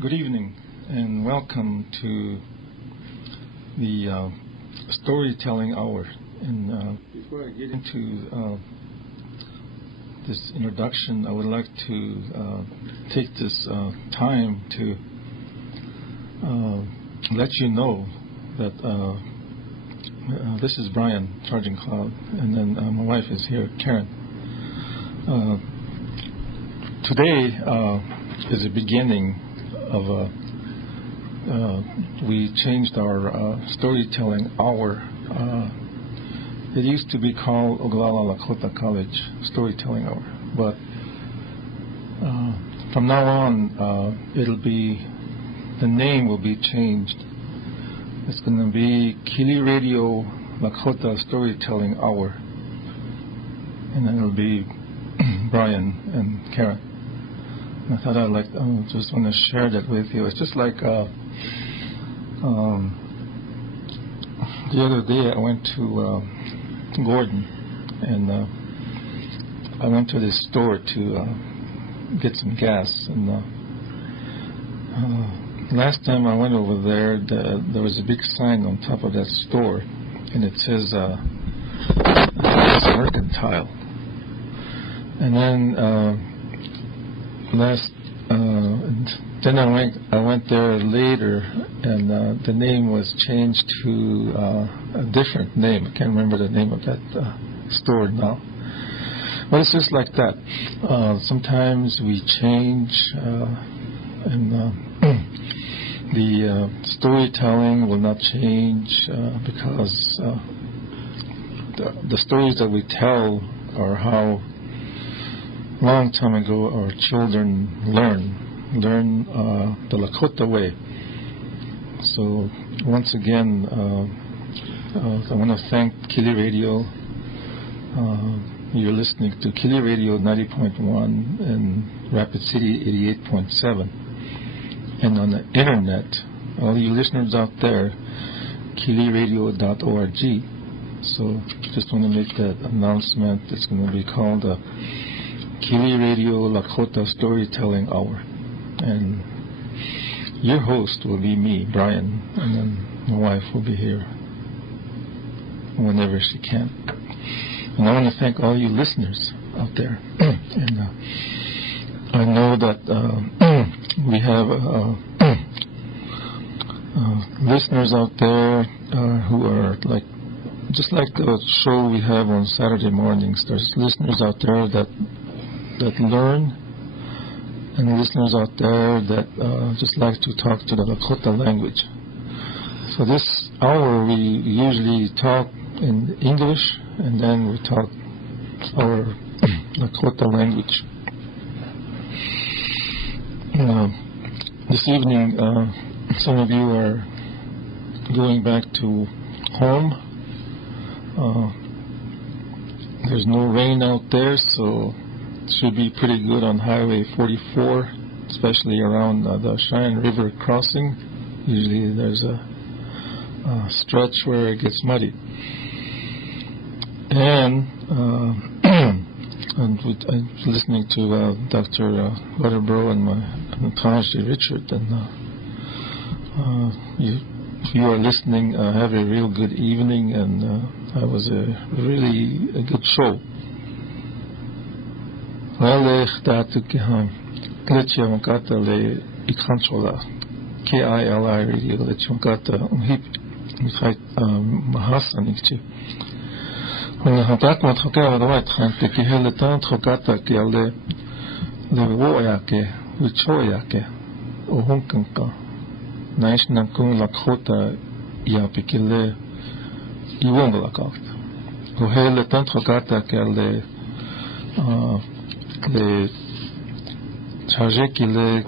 Good evening and welcome to the storytelling hour. And before I get into this introduction, I would like to take this time to let you know that this is Brian, Charging Cloud, and then my wife is here, Karen. Today is the beginning of we changed our storytelling hour. It used to be called Oglala Lakota College Storytelling Hour, but from now on, the name will be changed. It's going to be KILI Radio Lakota Storytelling Hour, and then it'll be Brian and Karen. I thought just want to share that with you. It's just like the other day I went to Gordon, and I went to this store to get some gas. And last time I went over there, there was a big sign on top of that store, and it says Mercantile. And then then I went there later, and the name was changed to a different name. I can't remember the name of that store now. But it's just like that. Sometimes we change, and the storytelling will not change because the stories that we tell are how long time ago our children learn the Lakota way. So once again, I want to thank KILI Radio. You're listening to KILI Radio 90.1 and Rapid City 88.7. And on the internet, all you listeners out there, kiliradio.org. So just want to make that announcement. It's going to be called KILI Radio Lakota Storytelling Hour. And your host will be me, Brian, and then my wife will be here whenever she can. And I want to thank all you listeners out there. And I know that we have listeners out there who are just like the show we have on Saturday mornings. There's listeners out there that learn, and listeners out there that just like to talk to the Lakota language. So this hour we usually talk in English, and then we talk our Lakota language. This evening, some of you are going back to home. There's no rain out there, so should be pretty good on Highway 44, especially around the Cheyenne River crossing. Usually there's a stretch where it gets muddy. And I'm listening to Dr. Waterbro and my Taji Richard, and if you are listening, have a real good evening, and that was a good show. Well, KILI Radio, le charge qu'il est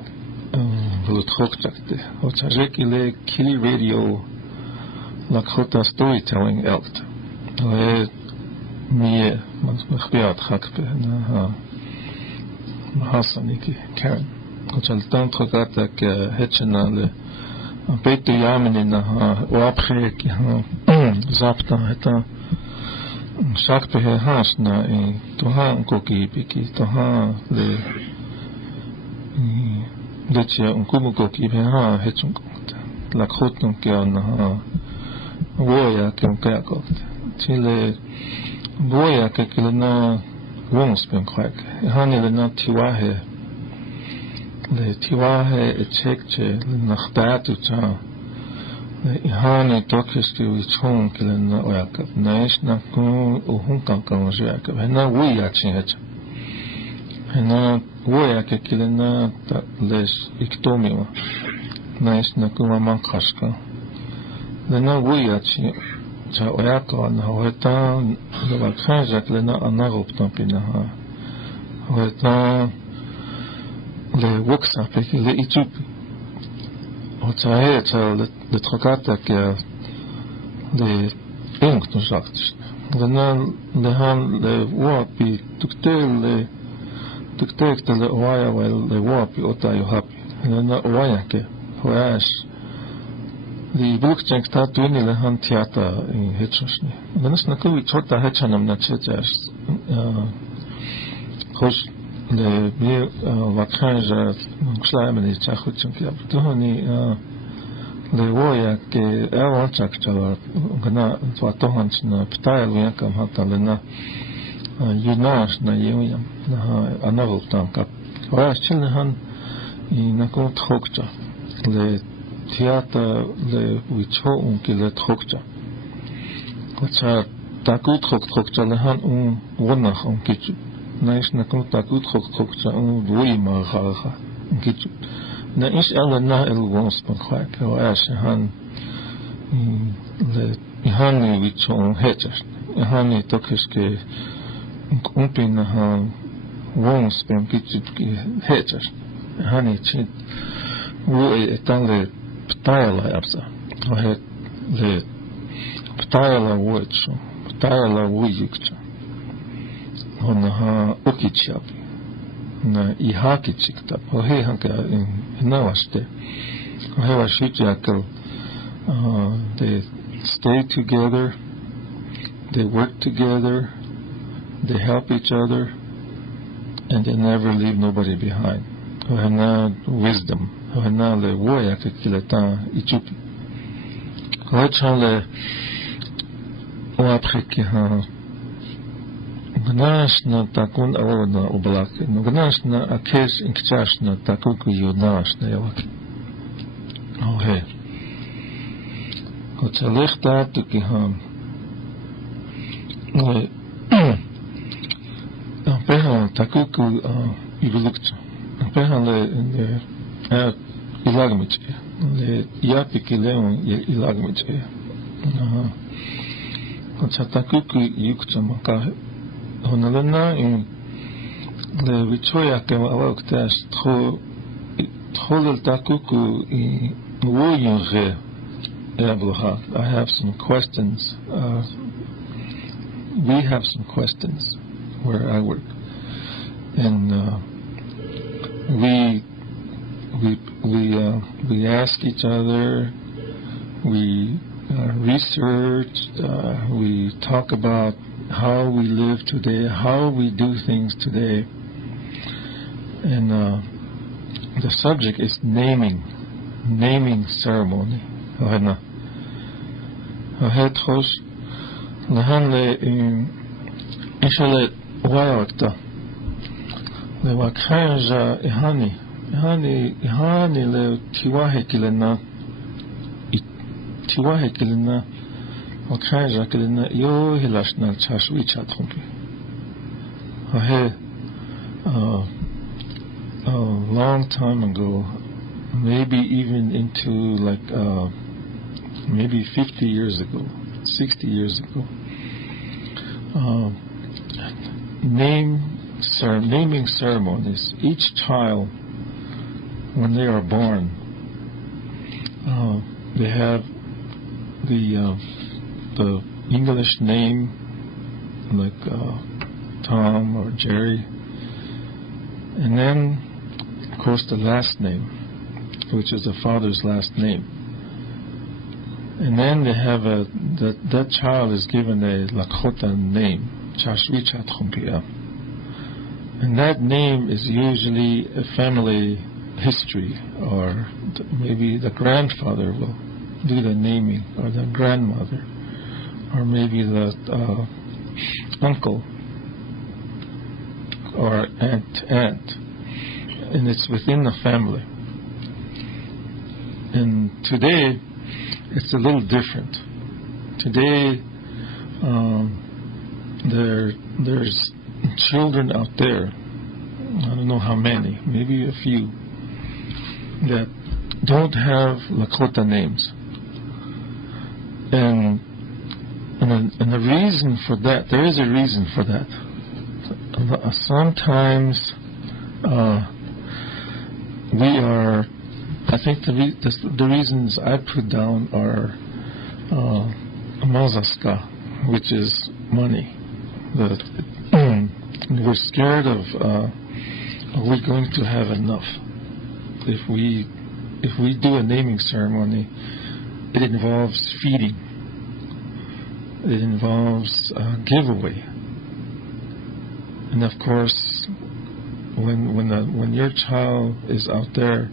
le truc au charge qu'il est KILI Radio Lakota Storytelling Elt le mie مخبيات خاكبه انها محصنيكي كان وشلتان تركاتك هتشنا ل بيتو يامن انها وابخيك زابطة هتا شاك به هاشنا توها انكوكي بيكي توها ل Leche un kumuko ki ha hechun Lakota ki an woya ke un kayakot. Chile woya ke kilena wons ben kwak. Hani le na tiwahe. Le tiwahe e chekche le nachtatu cha. Hani tokiski wichon kilena oyakap. Naish na kun uhunkan kanjayakap. Hena woya chinhecha. Hena woya ke kilena les iktomiwa. Naish na kuma mankashka. Lena woya chi cha oyaka na hoeta le vakanja lena anagoptan pinaha. Hoeta le woksa pe le itupi. Hoeta he cha le trokata ke le ink no sagt. Lena le han le wapi tukte le oya wel le wapi ota yo happy. Lena oya ke hoash the bookchank tatuini le han theater in Hitchosni. Lenas na kuwi chota hechanam na chetas hosh le mi vakanja kslaimeni chachuchum kia. Tuhani le woya ke ewanchak chala gana twatohans na ptayal wiakam hata lena yunash na yuyam na anavultam kap. Hoash chilne han na kun tchokcha le theater le wicho unki le trokcha. Kocha takut trokcha le han wonach unki. Naish na kun takut trokcha wui marha unki. Na ish ele na el wons pan kwak. Ash han le han wicho hechas. Han tokiske unki na han wons pan ki hechas. Han chit wo etan le ptayala yapsa. Ohe le ptayala wocho. Ptayala wuyukcha. Ona ha okichapi. Na ihakichikta. Ohe hanka inawaste. Ohe washichakal. They stay together. They work together. They help each other. And they never leave nobody behind. Ohe na wisdom. Hana le woya ke kileta ichupi. Hocha le oapre ki ha gnash na takun awona oblak. No gnash na akes inkchash na takun ku yonash na yawak. Ohe. Hocha lechta tu ki ha le peha takun ku ivelukcha. Peha le ilagmiche le yapiki leon ilagmiche chatakuku yukcha maka honalena in le vichoya ke awaktas tholel takuku in woyunge ebloha. I have some questions. We have some questions where I work, and we ask each other, we research, we talk about how we live today, how we do things today, and the subject is naming ceremony. Ihani le tiwahe kilena wakanja kilena yo hilashna chashwi chatrumpi. A long time ago, maybe even into maybe 50 years ago, 60 years ago, naming ceremonies. Each child, when they are born, they have the English name, like Tom or Jerry, and then, of course, the last name, which is the father's last name. And then they have that child is given a Lakota name, Chashwicha Trumpia. And that name is usually a history, or maybe the grandfather will do the naming, or the grandmother, or maybe the uncle or aunt, and it's within the family. And today, it's a little different. Today, there's children out there, I don't know how many, maybe a few, that don't have Lakota names. And the reason for that, there is a reason for that. Sometimes we are, I think the reasons I put down are mazaska, which is money. We're scared of, are we going to have enough? If we do a naming ceremony, it involves feeding. It involves giveaway. And of course, when your child is out there,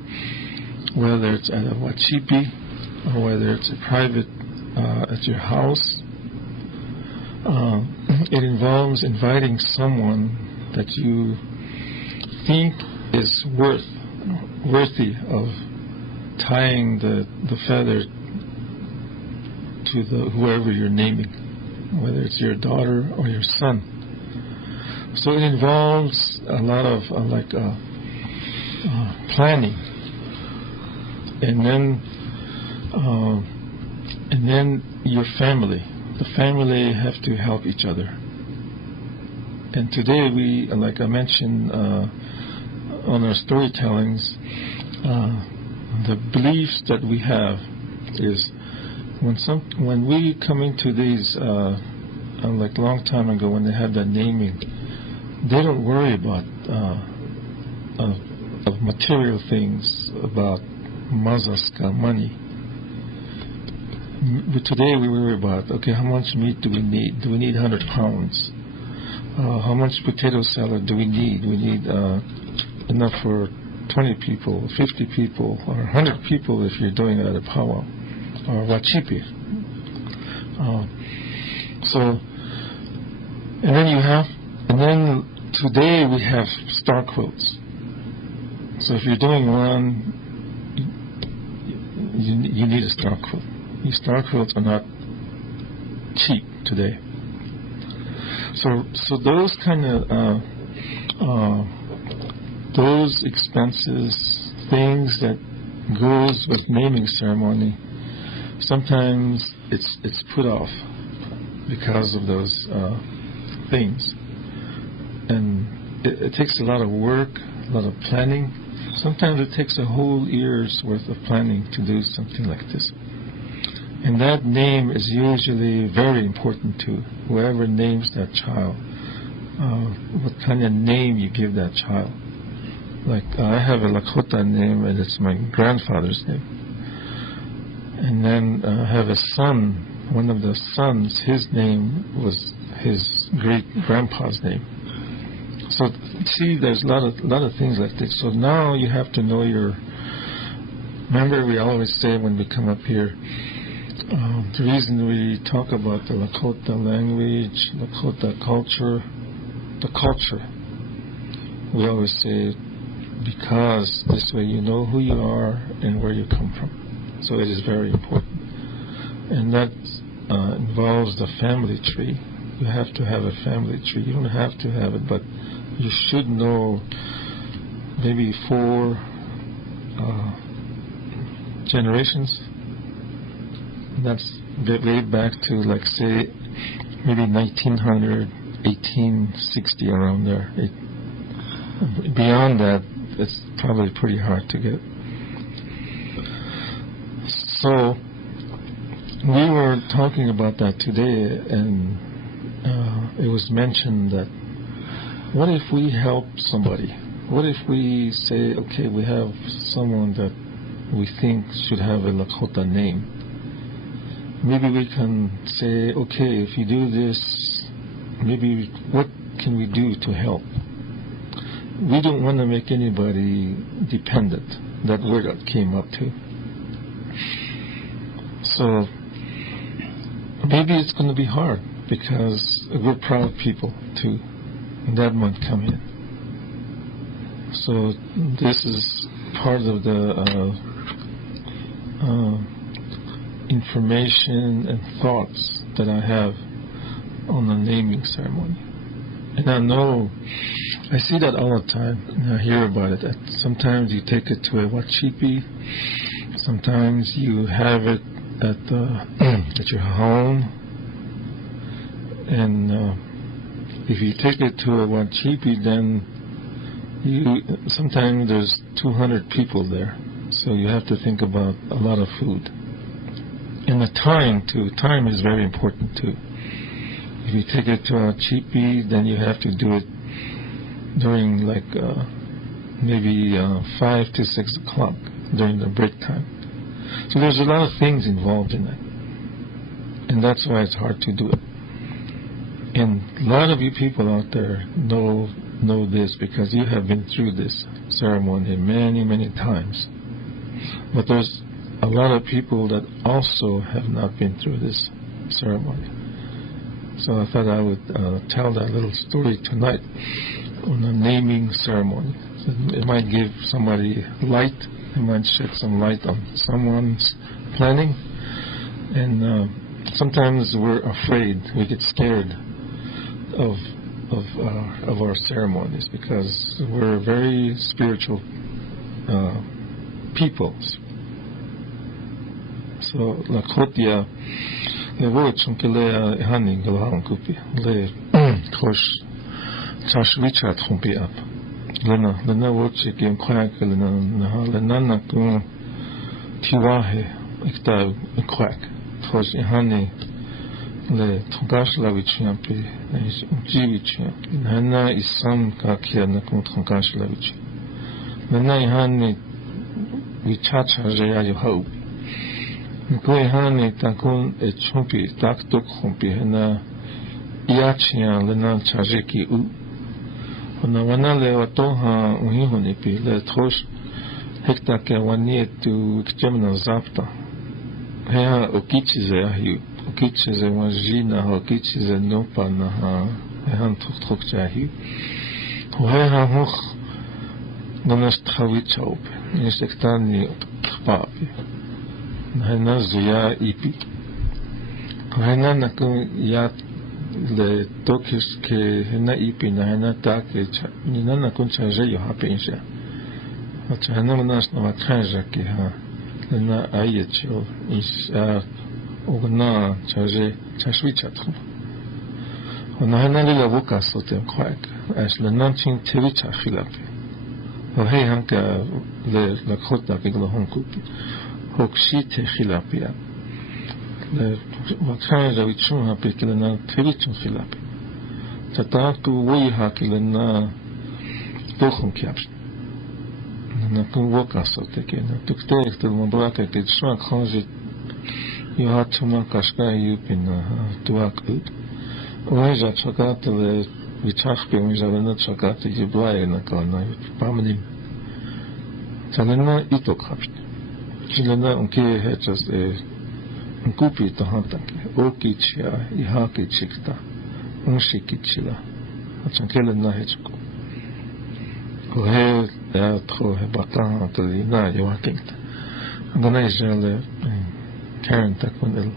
whether it's at a wachipi or whether it's a private at your house, it involves inviting someone that you think is worthy of tying the feather to whoever you're naming, whether it's your daughter or your son. So it involves a lot of planning, and then your family. The family have to help each other. And today we, like I mentioned on our storytellings, the beliefs that we have is when we come into these, like a long time ago when they had that naming, they don't worry about of material things, about mazaska, money. But today we worry about, okay, how much meat do we need? Do we need 100 pounds? How much potato salad do we need? Do we need enough for 20 people, 50 people, or 100 people if you're doing it at a powwow, or wachipi? And then today we have star quilts. So if you're doing one, you need a star quilt. These star quilts are not cheap today. So those kind of those expenses, things that goes with naming ceremony, sometimes it's put off because of those things, and it takes a lot of work, a lot of planning. Sometimes it takes a whole year's worth of planning to do something like this. And that name is usually very important to whoever names that child. What kind of name you give that child. Like I have a Lakota name, and it's my grandfather's name. And then I have a son. One of the sons, his name was his great-grandpa's name. So see, there's a lot of things like this. So now you have to know your. Remember, we always say when we come up here, the reason we talk about the Lakota language, Lakota culture, the culture, we always say because this way you know who you are and where you come from. So it is very important. And that involves the family tree. You have to have a family tree. You don't have to have it, but you should know maybe 4 generations. That's way back to, like, say, maybe 1900, 1860, around there. Beyond that, it's probably pretty hard to get. So we were talking about that today, and it was mentioned that what if we help somebody? What if we say, okay, we have someone that we think should have a Lakota name. Maybe we can say, okay, if you do this, maybe what can we do to help? we don't want to make anybody dependent. That word that came up too. So maybe it's going to be hard because we're proud people too. That might come in. So this is part of the information and thoughts that I have on the naming ceremony. And I know, I see that all the time, and I hear about it. That sometimes you take it to a wachipi, sometimes you have it at your home, and if you take it to a wachipi, then sometimes there's 200 people there, so you have to think about a lot of food. And the time too. Time is very important too. If you take it to a chipi, then you have to do it during maybe 5 to 6 o'clock during the break time. So there's a lot of things involved in that, and that's why it's hard to do it. And a lot of you people out there know this because you have been through this ceremony many, many times. But there's a lot of people that also have not been through this ceremony. So I thought I would tell that little story tonight on the naming ceremony. So it might give somebody light. It might shed some light on someone's planning. And sometimes we're afraid. We get scared of our ceremonies because we're very spiritual peoples. So Lakota le vochon kele haning galang kupi le kosh chashwicha trompi up lena wochi kim kwak lena na ku tiwahe ikta kwak kosh hani le tongash la wichiampi jiwichi nana isam ka kia na ku tongash la wichi lena hani wichacha jeya yo hope Koi hani takun e chompi tak tok chompi hena iachian lena chajeki u. Hona wana le watoha uhi honi pi le trosh hekta ke wani tu kjemna zapta. Hea okichize ahiu. Okichize wajina ha okichize nopa na ha hehan tok jahiu. Hoheha hoch nanas trawicha ope. Nistektani kpapi. Hena zuya ipi. Hena naku ya le tokis ke hena ipi na hena take nina nakun chaje yo hapinsha. Acha hena nas na wakanja ke ha hena ayecho is ogna chaje chashwi chatru. Ona hena le boka sote kwak as le nanchin tevicha khilapi. Ho hey hanka le Lakota ke lo honkupi. Hokshite khilapia le wakanja wichun hapi kilena tevichun khilapi tataku woi hakilena tokhon kiaps na kun woka sote ke na tukte ektel mobraka ke shwa khanje yo hatuma kashka yupina tuak ut oja chokat le wichach pe oja na chokat yibwaye na kana pamnim tanena itok hapi Chilena unke hechas unkupi tahantanke okichia ihaki chikta unshikitchila achankele na hechko kohe ya tro he batan atali na yoakingta angana isele Karen takundel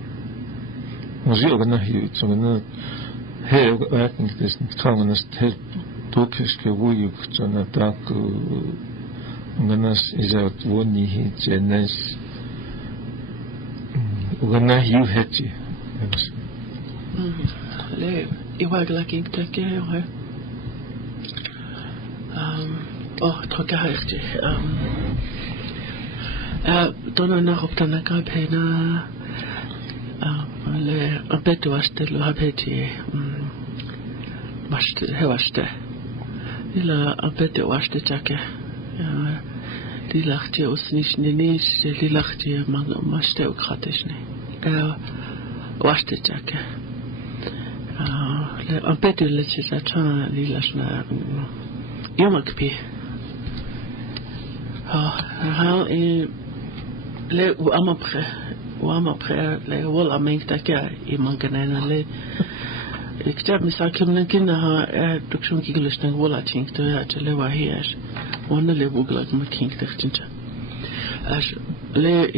mozi ogana hiu tsogana he oakingta is kangana he tokiske wuyu kuchana taku Uganas is out one he genes Ugana you hetty. Le iwaglaking take trokaherti. Donna nach op den Kapena le abetu waste lo habeti waste hewaste. Ila abetu waste chake. Die lacht je ons niet niets, die lacht je maar stel gratis nee. Was te checken. Le ampete letje zatana die las na Yomakpi. How le wamapre le wol amengtaka imanganana le iktab misakim kina ha dukshum kiglishna wola think to ya le wahiash wana le buglag making techincha as le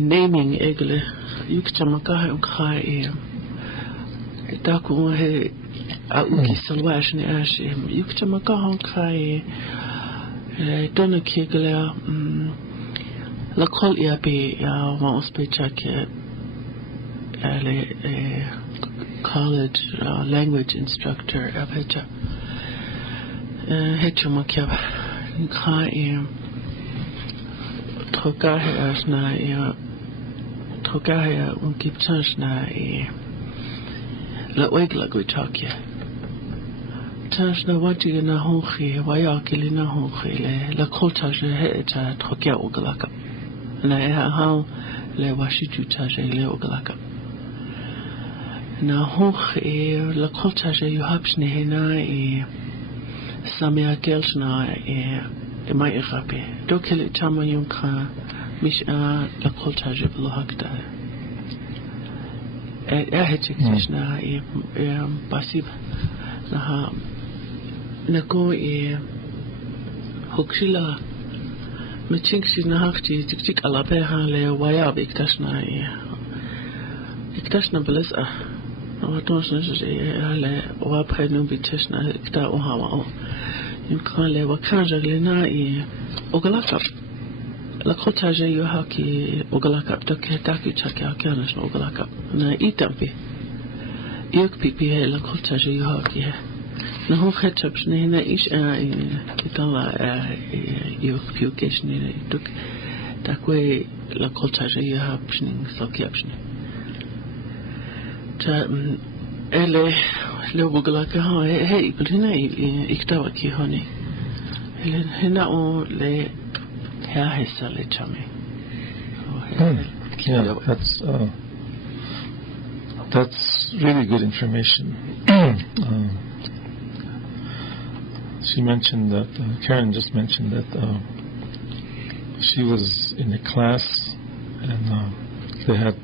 naming egle yukchamaka ha taku he auki salwash ni ash yukchamaka ha donna kigla la kol ya be ya wa uspechake college language instructor abhecha hecho makyab kha troka asna troka unkipchashna la wegla gochakia tashna wati na honchi waya kilina honchi la kota je hecha trokia ugalaka na ha le washitu taje le ugalaka na honchi la kota je yuhapshne hena samia kelshna mai irape dokele chama yunka mish la kota je lohakta hechikshna pasib na nako hokshila mechingsi na hakti tik alape ha le waya biktashna belesa watonsna le wa prenu bitashna ikta ohawa yukale wakanja lena ogalaka la kota je yuhaki ogalaka taki chakya kanash ogalaka na itampi yukpi la kota je yuhaki na ho khatchaps ne na ish kitala yukpi keshne duk takwe la kota je yuhapshning sokyapshne ta ele le ogalaka ha hey kulina iktawa ki honi hena o le yeah, that's really good information. She mentioned that Karen just mentioned that she was in a class and they had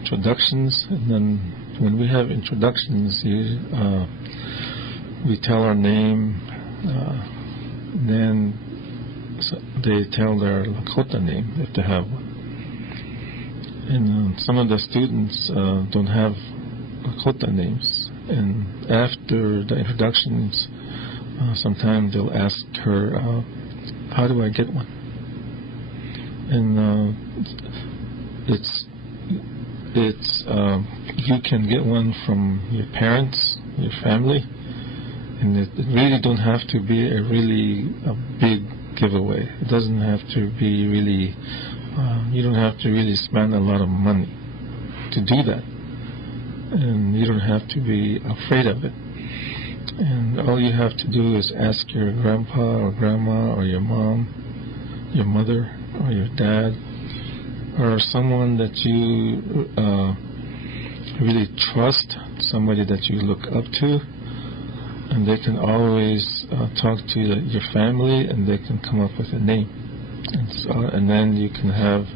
introductions, and then when we have introductions, we tell our name. Then they tell their Lakota name if they have one. And some of the students don't have Lakota names. And after the introductions, sometimes they'll ask her, how do I get one? And it's you can get one from your parents, your family. And it really don't have to be a big giveaway. It doesn't have to be really, you don't have to really spend a lot of money to do that. And you don't have to be afraid of it. And all you have to do is ask your grandpa or grandma or your mom, your mother or your dad, or someone that you really trust, somebody that you look up to. And they can always talk to your family, and they can come up with a name, and then you can have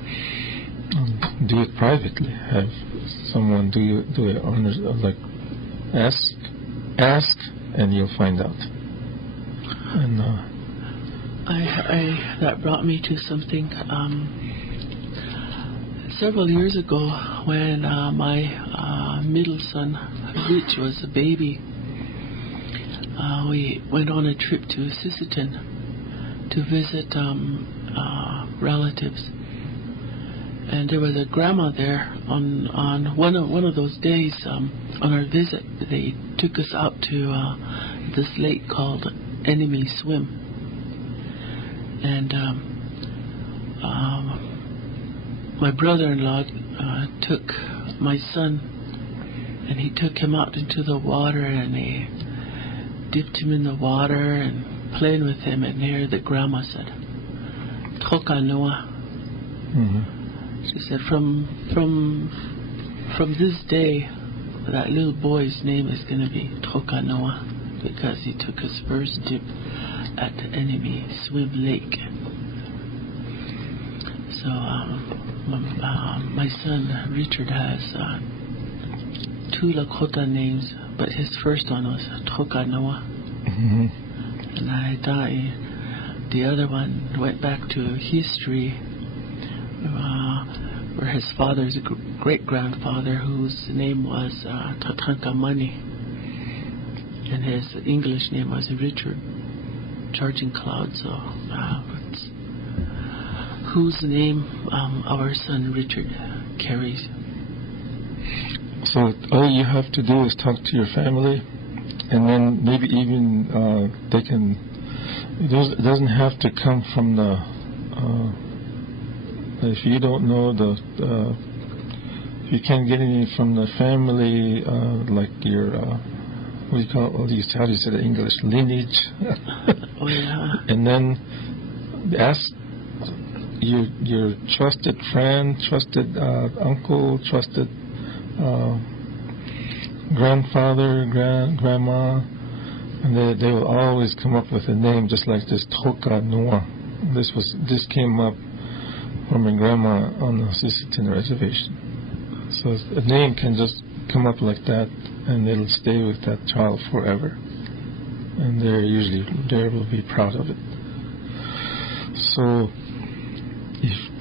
do it privately. Have someone do it on like ask, and you'll find out. And that brought me to something. Several years ago, when my middle son Rich was a baby. We went on a trip to Sisseton to visit relatives, and there was a grandma there. On one of those days, on our visit, they took us out to this lake called Enemy Swim, and my brother-in-law took my son, and he took him out into the water, and he dipped him in the water and playing with him, and here the grandma said, "Troka Noah." She said, from this day, that little boy's name is going to be Tokanoa, because he took his first dip at the enemy Swim Lake. So my son Richard has 2 Lakota names, but his first one was Tokanoa. And I thought the other one went back to history, where his father's great-grandfather, whose name was Tatankamani, and his English name was Richard Charging Cloud. So whose name our son Richard carries. So all you have to do is talk to your family, and then maybe even they can. It doesn't have to come from the. If you don't know if you can't get any from the family, like your what do you call it? How do you say the English lineage? Oh yeah. And then ask your trusted friend, trusted uncle, trusted grandfather, grandma, and they will always come up with a name just like this Toka Noa. This came up from my grandma on the Sisseton reservation. So a name can just come up like that, and it'll stay with that child forever. And they will be proud of it. So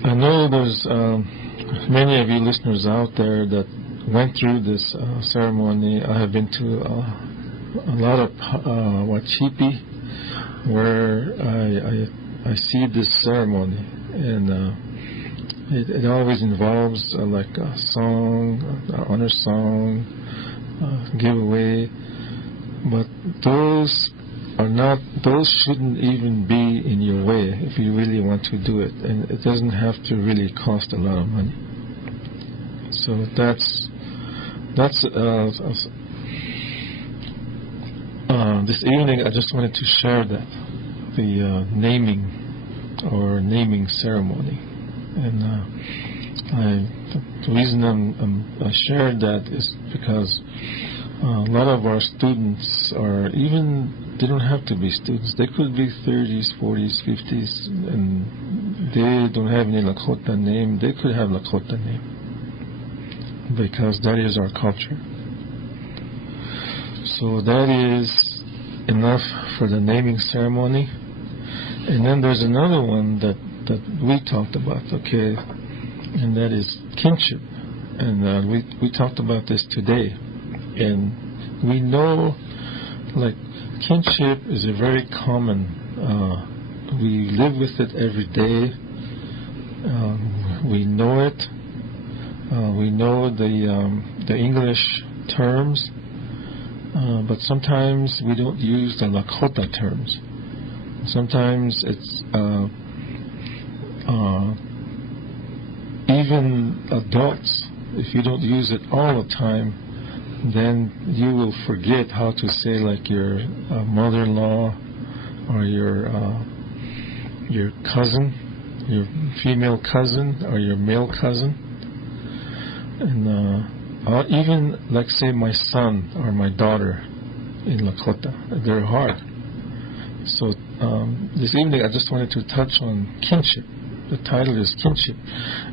I know there's many of you listeners out there that went through this ceremony. I have been to a lot of Wachipi where I see this ceremony, and it always involves like a song, an honor song, giveaway, but those shouldn't even be in your way if you really want to do it, and it doesn't have to really cost a lot of money. So that's this evening I just wanted to share that the naming ceremony, and the reason I shared that is because a lot of our students they don't have to be students. They could be 30s, 40s, 50s, and they don't have any Lakota name. They could have Lakota name because that is our culture. So that is enough for the naming ceremony. And then there's another one that we talked about, okay, and that is kinship. And we talked about this today. And we know, like, kinship is a very common, we live with it every day. We know it. We know the English terms, but sometimes we don't use the Lakota terms. Sometimes it's even adults, if you don't use it all the time, then you will forget how to say, like, your mother-in-law or your cousin, your female cousin or your male cousin. And even, like, say, my son or my daughter in Lakota, they're hard. So this evening I just wanted to touch on kinship. The title is Kinship,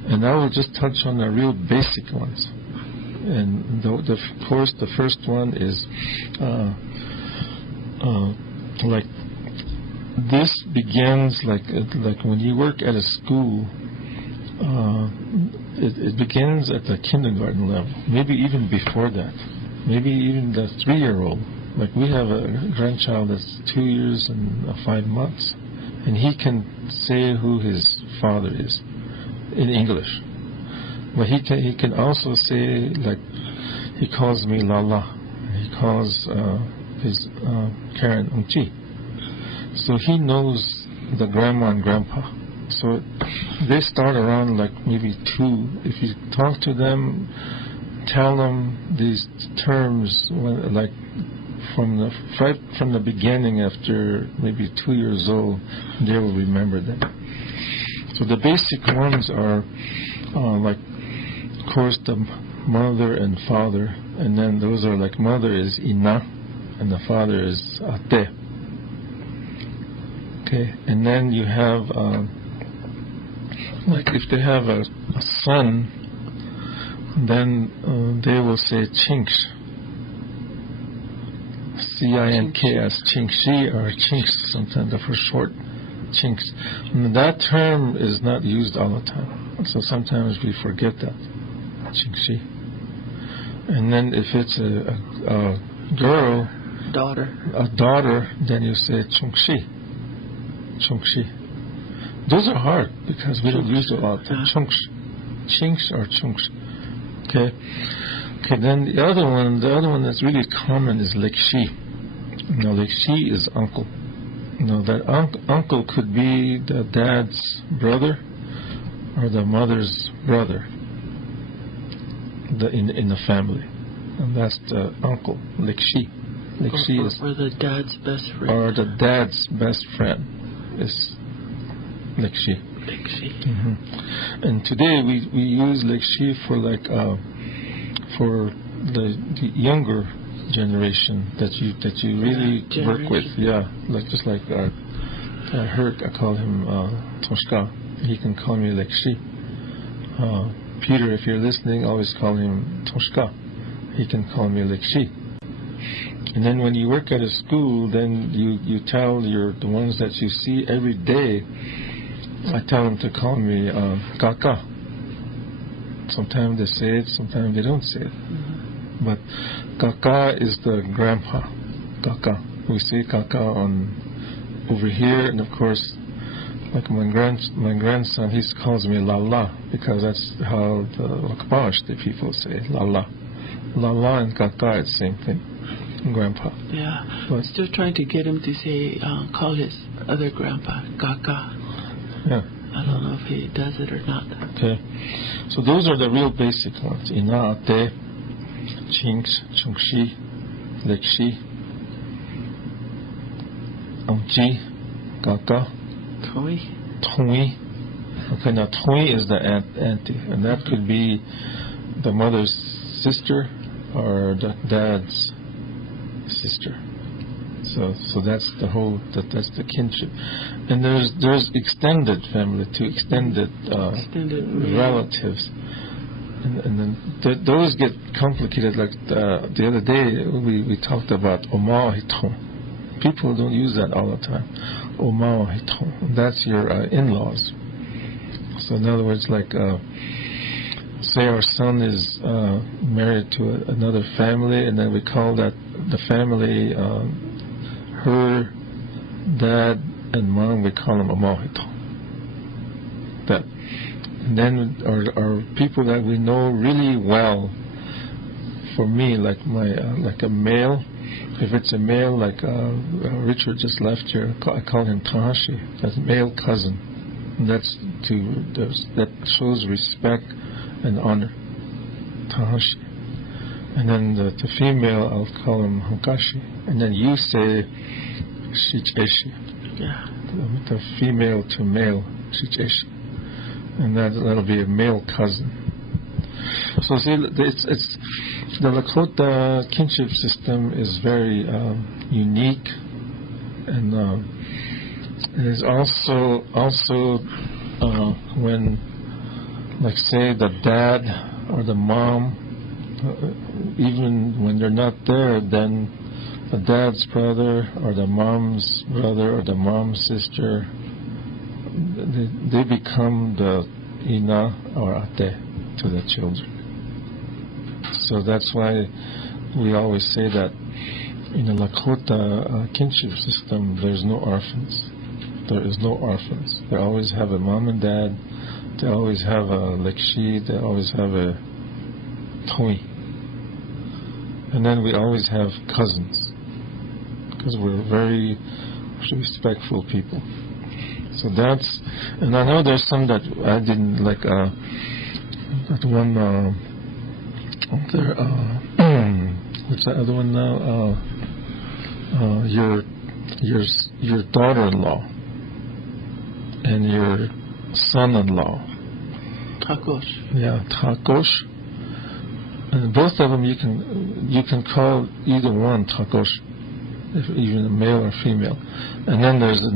and I will just touch on the real basic ones. And of course, the first one is like, this begins like when you work at a school. It begins at the kindergarten level, maybe even before that, maybe even the 3-year-old. Like, we have a grandchild that's 2 years and 5 months, and he can say who his father is in English. But he can also say, like, he calls me Lala. He calls his Karen Umchi. So he knows the grandma and grandpa. So they start around like maybe 2. If you talk to them, tell them these terms, like right from the beginning, after maybe 2 years old, they will remember them. So the basic ones are like, of course, the mother and father, and then those are like mother is ina, and the father is ate. Okay, and then you have like if they have a son, then they will say chinks, C-I-N-K-S, chinkshi or chinks, sometimes for short, chinks. And that term is not used all the time, so sometimes we forget that, chinkshi. And then if it's a girl, a daughter, then you say chungshi. Those are hard because we don't use it a lot. Chunks, chinks or chunks. Okay. Then the other one that's really common is lekshi. Now lekshi is uncle. Now that uncle could be the dad's brother or the mother's brother. In the family, and that's the uncle, lekshi. Lekshi is or the dad's best friend. Or the dad's best friend is lekshi. Mm-hmm. And today we use lekshi for like for the younger generation that you really work with. Yeah, like just like I call him Toshka. He can call me lekshi. Peter, if you're listening, always call him Toshka. He can call me lekshi. And then when you work at a school, then you tell the ones that you see every day, I tell them to call me kaka. Sometimes they say it, sometimes they don't say it. Mm-hmm. But kaka is the grandpa. Kaka. We say kaka over here, and of course, like my grandson, he calls me Lala, because that's how the Lakota people say Lala. Lala and Kaka, it's the same thing. Grandpa. Yeah. But still trying to get him to say, call his other grandpa Kaka. Yeah. I don't know if he does it or not. Okay. So those are the real basic ones. Ina, ate, chinks, chungshi, lekshi, amchi, Kaka. Tui. Okay, now Tui is the auntie, and that could be the mother's sister or the dad's sister. So that's that's the kinship. And there's extended family too, extended relatives, and then those get complicated. Like the other day we talked about Omao. People don't use that all the time. Omao Hiton. That's your in-laws. So in other words, like say our son is married to another family, and then we call that the family her dad and mom, we call them Omao Hiton. That. And then our people that we know really well. For me, like like a male. If it's a male, like Richard just left here, I call him Tahashi. That's male cousin. And that shows respect and honor. Tahashi. And then the female, I'll call him Hankashi. And then you say Shicheshi. Yeah. The female to male, Shicheshi. And that'll be a male cousin. So see, it's the Lakota kinship system is very unique, and it is also when, like say, the dad or the mom, even when they're not there, then the dad's brother or the mom's brother or the mom's sister, they become the ina or ate to the children. So that's why we always say that in the Lakota kinship system, there's no orphans. There is no orphans. They always have a mom and dad. They always have a lekshi. They always have a toi. And then we always have cousins, because we're very respectful people. So that's, and I know there's some that I didn't like. That one. What's that other one now? Your daughter-in-law and your son-in-law. Takosh. Yeah, takosh. And And both of them you can call either one Trakosh, even a male or female. And then there's a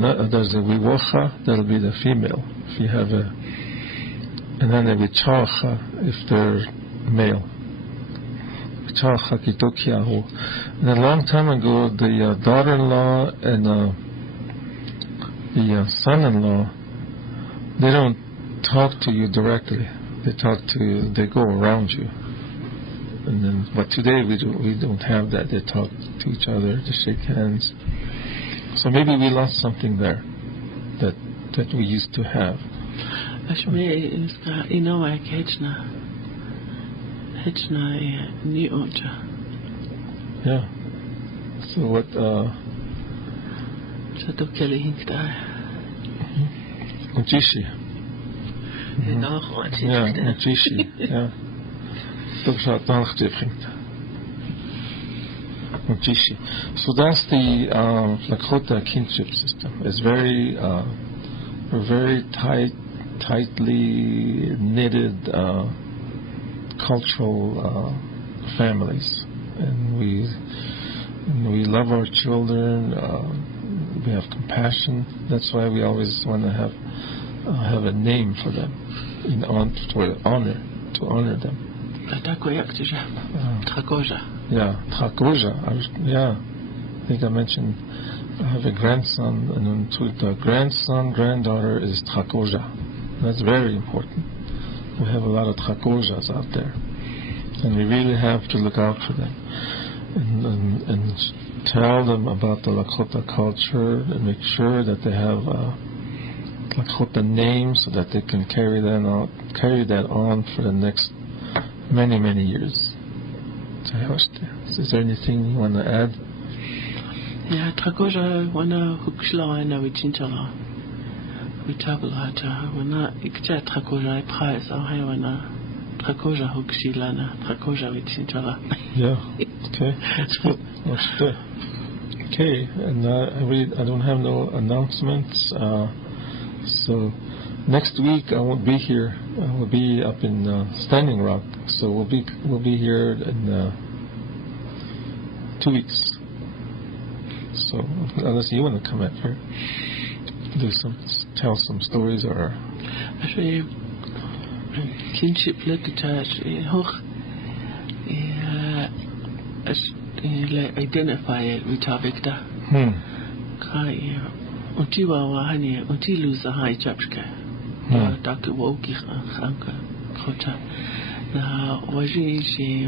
Wiwocha, that'll be the female, if you have a, and then there'll be Chawacha if they're male. Chawacha Kitokiahu. And a long time ago, the daughter-in-law and the son-in-law, they don't talk to you directly. They go around you. And then, but today we don't have that. They talk to each other, they shake hands. So maybe we lost something there that we used to have. Yeah. So what? Uchishi. Yeah, Uchishi. Yeah. So that's the Lakota kinship system. It's we're very tightly knitted cultural families, and we love our children. We have compassion. That's why we always want to have a name for them, to honor them. Trakoja. Yeah, Trakoja. I think I mentioned I have a grandson, and then the granddaughter is Trakoja. That's very important. We have a lot of Trakojas out there, and we really have to look out for them and tell them about the Lakota culture and make sure that they have Lakota names so that they can carry that on for the next many years. Is there anything you want to add? Yeah, Trakoja wana hukshla na wichinchara. Witabulata wana ikja Trakoja prize au hai wana Trakoja hukshilana Trakoja wichinchara. Yeah. Okay. That's good. That's good. Okay, and I don't have no announcements. So next week I won't be here. I will be up in Standing Rock. So we'll be here in 2 weeks. So unless you want to come up here, tell some stories or. Actually, kinship literature hoch. Identify it with Victor. Kai Utiwa Wahani Utiluza High Chapska. Dr. Woki Hanka Kota. Now, Waji she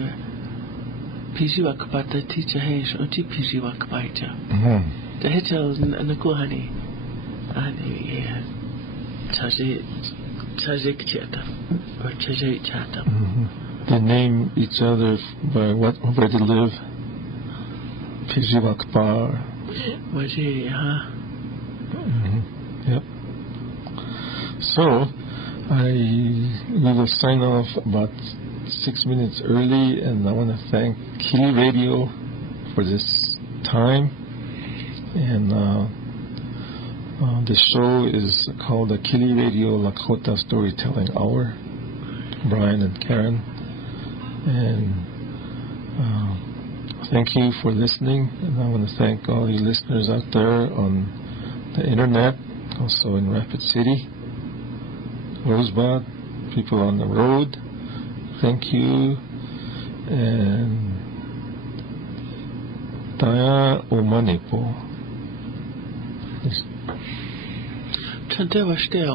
Pijiwak Pata teacher Hash Uti Pijiwak Baita. The Hitels and the Kuhani and Tajik Chata or Tajik Chata. They name each other by where they live. Pijiwak Bar. Waji, Yep. So, we will sign off about 6 minutes early, and I want to thank KILI Radio for this time. And the show is called the KILI Radio Lakota Storytelling Hour. Brian and Karen. And thank you for listening. And I want to thank all you listeners out there on the internet, also in Rapid City, Rosebud, people on the road. Thank you. And Taya Omanipo. Tante was there,